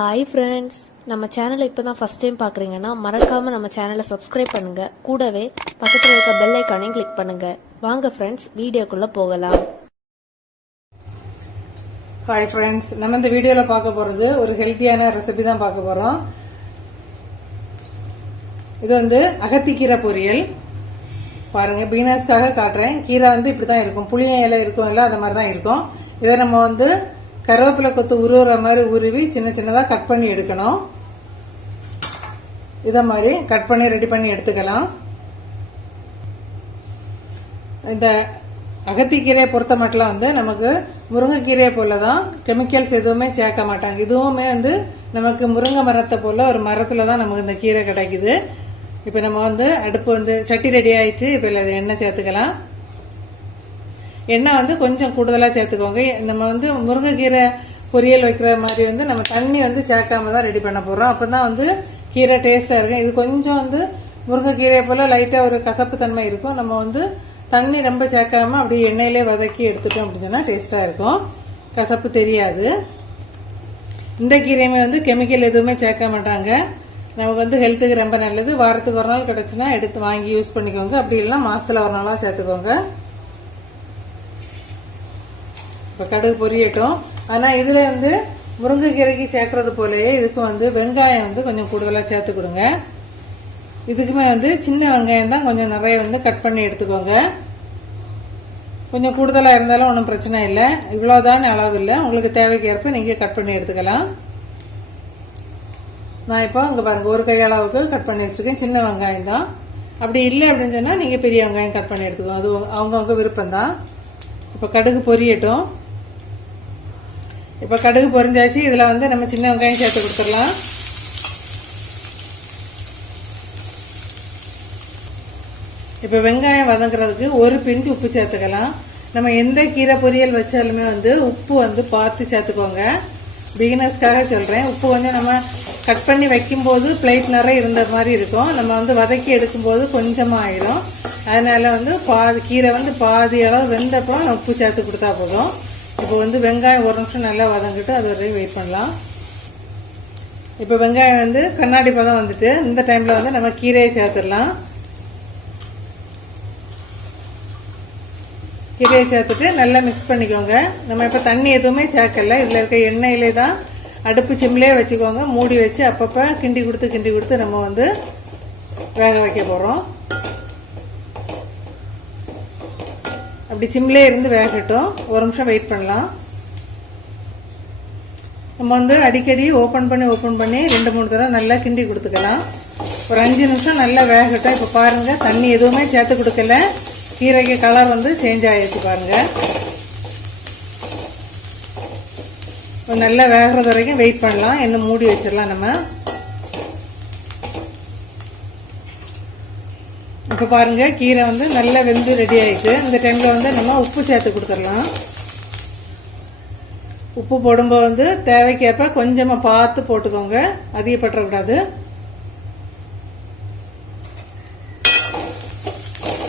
Hi friends நம்ம சேனலை இப்போ தான் ஃபஸ்ட் டைம் பார்க்குறீங்கன்னா மறக்காமல் நம்ம சேனலை சப்ஸ்கிரைப் பண்ணுங்கள் கூடவே பக்கத்தில் இருக்க பெல் ஐக்கானையும் கிளிக் பண்ணுங்கள் வாங்க ஃப்ரெண்ட்ஸ் வீடியோக்குள்ளே போகலாம். ஹாய் ஃப்ரெண்ட்ஸ் நம்ம இந்த வீடியோவில் பார்க்க போகிறது ஒரு ஹெல்த்தியான ரெசிபி தான் பார்க்க போகிறோம் இது வந்து அகத்திக்கீரை பொரியல். பாருங்க பீனஸ்க்காக காட்டுறேன். கீரை வந்து இப்படி தான் இருக்கும். புளிய இலை இருக்கும் இல்லை அந்த மாதிரி தான் இருக்கும். இதை நம்ம வந்து கருவேப்பிலை கொத்து உருவுற மாதிரி உருவி சின்ன சின்னதாக கட் பண்ணி எடுக்கணும். இதை மாதிரி கட் பண்ணி ரெடி பண்ணி எடுத்துக்கலாம். இந்த அகத்திக்கீரையை பொறுத்த மட்டும் வந்து நமக்கு முருங்கைக்கீரையை போல தான் கெமிக்கல்ஸ் எதுவுமே சேர்க்க மாட்டாங்க. இதுவுமே வந்து நமக்கு முருங்கை மரத்தை போல் ஒரு மரத்தில் தான் நமக்கு இந்த கீரை கிடைக்குது. இப்போ நம்ம வந்து அடுப்பு வந்து சட்டி ரெடி ஆயிடுச்சு. இப்போ இதில் எண்ணெய் சேர்த்துக்கலாம். எண்ணெய் வந்து கொஞ்சம் கூடுதலாக சேர்த்துக்கோங்க. நம்ம வந்து முருங்கைக்கீரை பொரியல் வைக்கிற மாதிரி வந்து நம்ம தண்ணி வந்து சேர்க்காம தான் ரெடி பண்ண போகிறோம் அப்போ தான் வந்து கீரை டேஸ்ட்டாக இருக்கும். இது கொஞ்சம் வந்து முருங்கைக்கீரை போல் லைட்டாக ஒரு கசப்பு தன்மை இருக்கும். நம்ம வந்து தண்ணி ரொம்ப சேர்க்காம அப்படியே எண்ணெயிலே வதக்கி எடுத்துட்டோம் அப்படின்னு சொன்னால் டேஸ்ட்டாக இருக்கும். கசப்பு தெரியாது. இந்த கீரையுமே வந்து கெமிக்கல் எதுவுமே சேர்க்க மாட்டாங்க. நமக்கு வந்து ஹெல்த்துக்கு ரொம்ப நல்லது. வாரத்துக்கு ஒரு நாள் கிடச்சுன்னா எடுத்து வாங்கி யூஸ் பண்ணிக்கோங்க. அப்படி இல்லைன்னா மாதத்தில் ஒரு நாளாக சேர்த்துக்கோங்க. இப்போ கடுகு பொரியட்டும் ஆனால் இதில் வந்து முருங்கைக்கீரைக்கு சேர்க்கறது போலயே இதுக்கும் வந்து வெங்காயம் வந்து கொஞ்சம் கூடுதலாக சேர்த்து கொடுங்க. இதுக்குமே வந்து சின்ன வெங்காயம் தான் கொஞ்சம் நிறைய வந்து கட் பண்ணி எடுத்துக்கோங்க. கொஞ்சம் கூடுதலாக இருந்தாலும் ஒன்றும் பிரச்சனை இல்லை. இவ்வளோதான் அளவு இல்லை. உங்களுக்கு தேவைக்கேற்ப நீங்கள் கட் பண்ணி எடுத்துக்கலாம். நான் இப்போ இங்கே பாருங்கள் ஒரு கை அளவுக்கு கட் பண்ணி வச்சுருக்கேன். சின்ன வெங்காயம் தான். அப்படி இல்லை அப்படின்னு சொன்னால் நீங்கள் பெரிய வெங்காயம் கட் பண்ணி எடுத்துக்கோங்க. அது அவங்கவுங்க விருப்பம் தான் இப்போ கடுகு பொரியட்டும். இப்போ கடுகு பொரிஞ்சாச்சு. இதில் வந்து நம்ம சின்ன வெங்காயம் சேர்த்து கொடுத்துடலாம். இப்போ வெங்காயம் வதங்குறதுக்கு ஒரு பிஞ்சு உப்பு சேர்த்துக்கலாம். நம்ம எந்த கீரை பொரியல் வச்சாலுமே வந்து உப்பு வந்து பார்த்து சேர்த்துக்கோங்க. பிகினர்ஸ்க்காக சொல்கிறேன் உப்பு வந்து நம்ம கட் பண்ணி வைக்கும்போது பிளேட் நிறைய இருந்த மாதிரி இருக்கும். நம்ம வந்து வதக்கி எடுக்கும்போது கொஞ்சமாக ஆயிடும் அதனால் வந்து பாதி கீரை வந்து பாதி அளவு வெந்தப்போ உப்பு சேர்த்து கொடுத்தா போதும். இப்போ வந்து வெங்காயம் ஒரு நிமிஷம் நல்லா வதங்கிட்டு அது வரையும் வெயிட் பண்ணலாம். இப்போ வெங்காயம் வந்து கண்ணாடி பதம் வந்துட்டு இந்த டைமில் வந்து நம்ம கீரையை சேர்த்துடலாம். கீரையை சேர்த்துட்டு நல்லா மிக்ஸ் பண்ணிக்கோங்க. நம்ம இப்போ தண்ணி எதுவுமே சேர்க்கல. இதில் இருக்க எண்ணெயிலே தான் அடுப்பு சிம்லே வச்சுக்கோங்க. மூடி வச்சு அப்பப்போ கிண்டி கொடுத்து கிண்டி கொடுத்து நம்ம வந்து வேக வைக்க போகிறோம் அப்படி சிம்லே இருந்து வேகட்டும் ஒரு நிமிஷம் வெயிட் பண்ணலாம். நம்ம வந்து அடிக்கடி ஓப்பன் பண்ணி ஓப்பன் பண்ணி ரெண்டு மூணு தடவை நல்லா கிண்டி கொடுத்துக்கலாம். ஒரு அஞ்சு நிமிஷம் நல்லா வேகட்டும். இப்போ பாருங்கள் தண்ணி எதுவுமே சேர்த்து கொடுக்கல. கீரைக்கு கலர் வந்து சேஞ்ச் ஆகிடுச்சு பாருங்கள் நல்லா வேகிறது வரைக்கும் வெயிட் பண்ணலாம். இன்னும் மூடி வச்சிடலாம் நம்ம. இப்போ பாருங்கள் கீரை வந்து நல்லா வெந்து ரெடி ஆகிட்டு இந்த டைமில் வந்து நம்ம உப்பு சேர்த்து கொடுத்துடலாம். உப்பு போடும்போது வந்து தேவைக்கேற்ப கொஞ்சமாக பார்த்து போட்டுக்கோங்க. அதிகப்பற்றக்கூடாது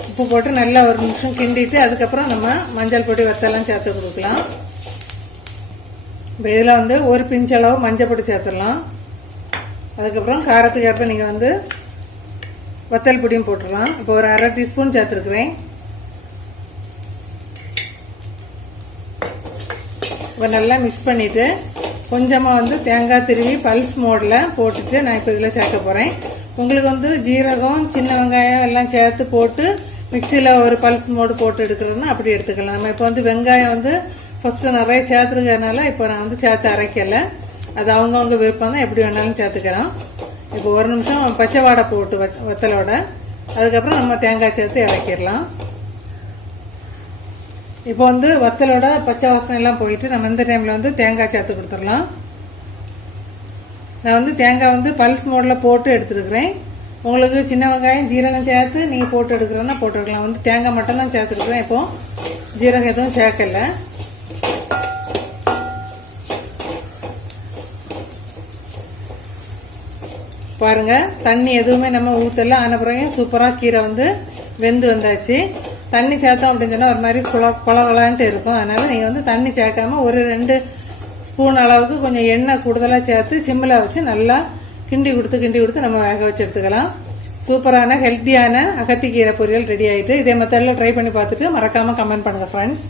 உப்பு போட்டு நல்லா ஒரு நிமிஷம் கிண்டிட்டு அதுக்கப்புறம் நம்ம மஞ்சள் பொடி வத்தெல்லாம் சேர்த்து கொடுக்கலாம். இப்போ இதில் வந்து ஒரு பிஞ்சளவு மஞ்சள் பொடி சேர்த்துடலாம். அதுக்கப்புறம் காரத்துக்கு ஏற்ப நீங்கள் வந்து வத்தல் பொடியும் போட்டுடலாம். இப்போ ஒரு அரை டீஸ்பூன் சேர்த்துருக்குறேன். இப்போ நல்லா மிக்ஸ் பண்ணிவிட்டு கொஞ்சமாக வந்து தேங்காய் திருவி பல்ஸ் மோடில் போட்டுட்டு நான் இப்போ இதில் சேர்க்க போகிறேன் உங்களுக்கு வந்து ஜீரகம் சின்ன வெங்காயம் எல்லாம் சேர்த்து போட்டு மிக்சியில் ஒரு பல்ஸ் மோடு போட்டு எடுக்கிறதுனா அப்படி எடுத்துக்கலாம். நம்ம இப்போ வந்து வெங்காயம் வந்து ஃபஸ்ட்டு நிறைய சேர்த்துருக்கறனால இப்போ நான் வந்து சேர்த்து அரைக்கலை. அது அவங்கவுங்க விருப்பம் தான் எப்படி வேணாலும் சேர்த்துக்கிறோம் இப்போ ஒரு நிமிஷம் பச்சை வாடை போட்டு வத்தலோட. அதுக்கப்புறம் நம்ம தேங்காய் சேர்த்து இறக்கிடலாம். இப்போ வந்து வத்தலோட பச்சை வாசனை எல்லாம் போயிட்டு நம்ம இந்த டைமில் வந்து தேங்காய் சேர்த்து கொடுத்துடலாம். நான் வந்து தேங்காய் வந்து பல்ஸ் மோடில் போட்டு எடுத்துருக்கிறேன். உங்களுக்கு சின்ன வெங்காயம் ஜீரகம் சேர்த்து நீங்கள் போட்டு எடுக்கிறோன்னா போட்டுருக்கலாம். வந்து தேங்காய் மட்டும் தான் சேர்த்துருக்குறேன் இப்போ. ஜீரகம் எதுவும் சேர்க்கல. பாருங்க தண்ணி எதுவுமே நம்ம ஊற்றல ஆன பிறகு சூப்பராக கீரை வந்து வெந்து வந்தாச்சு. தண்ணி சேர்த்தோம் அப்படின்னு சொன்னால் ஒரு மாதிரி குள குளகுலான்ட்டு இருக்கும். அதனால் நீங்கள் வந்து தண்ணி சேர்க்காம ஒரு ரெண்டு ஸ்பூன் அளவுக்கு கொஞ்சம் எண்ணெய் கூடுதலாக சேர்த்து சிம்மில் வச்சு நல்லா கிண்டி கொடுத்து கிண்டி கொடுத்து நம்ம வேக வச்சு எடுத்துக்கலாம். சூப்பரான ஹெல்த்தியான அகத்திக்கீரை பொரியல் ரெடி ஆகிட்டு இதே மெத்தடில் ட்ரை பண்ணி பார்த்துட்டு மறக்காம கமெண்ட் பண்ணுங்கள் ஃப்ரெண்ட்ஸ்